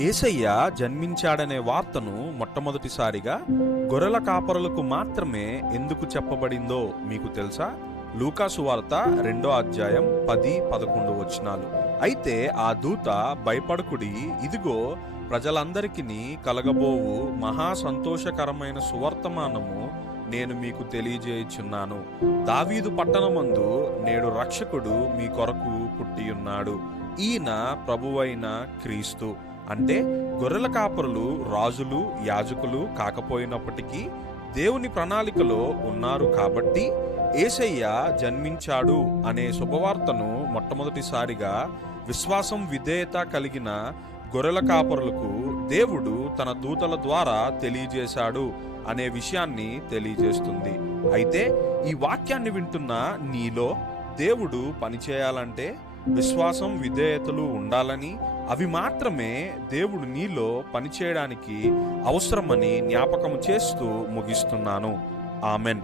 యేసయ్య జన్మించాడనే వార్తను మొట్టమొదటిసారిగా గొర్రెల కాపరులకు మాత్రమే ఎందుకు చెప్పబడిందో మీకు తెలుసా? లూకా సువార్త 2వ అధ్యాయం 10-11 వచనాలు. అయితే ఆ దూత, భయపడకుడి, ఇదిగో ప్రజలందరికీ కలగబోవు మహా సంతోషకరమైన సువర్తమానము నేను మీకు తెలియజేయుచున్నాను. దావీదు పట్టణమందు నేడు రక్షకుడు మీ కొరకు పుట్టియున్నాడు. ఈయన ప్రభువైన క్రీస్తు. అంటే గొర్రెల కాపరులు రాజులు, యాజకులు కాకపోయినప్పటికీ దేవుని ప్రణాళికలో ఉన్నారు కాబట్టి యేసయ్య జన్మించాడు అనే శుభవార్తను మొట్టమొదటిసారిగా విశ్వాసం, విధేయత కలిగిన గొర్రెల కాపరులకు దేవుడు తన దూతల ద్వారా తెలియజేశాడు అనే విషయాన్ని తెలియజేస్తుంది. అయితే ఈ వాక్యాన్ని వింటున్న నీలో దేవుడు పనిచేయాలంటే విశ్వాసం, విధేయతలు ఉండాలని, అవి మాత్రమే దేవుడు నీలో పనిచేయడానికి అవసరమని జ్ఞాపకం చేస్తూ ముగిస్తున్నాను. ఆమెన్.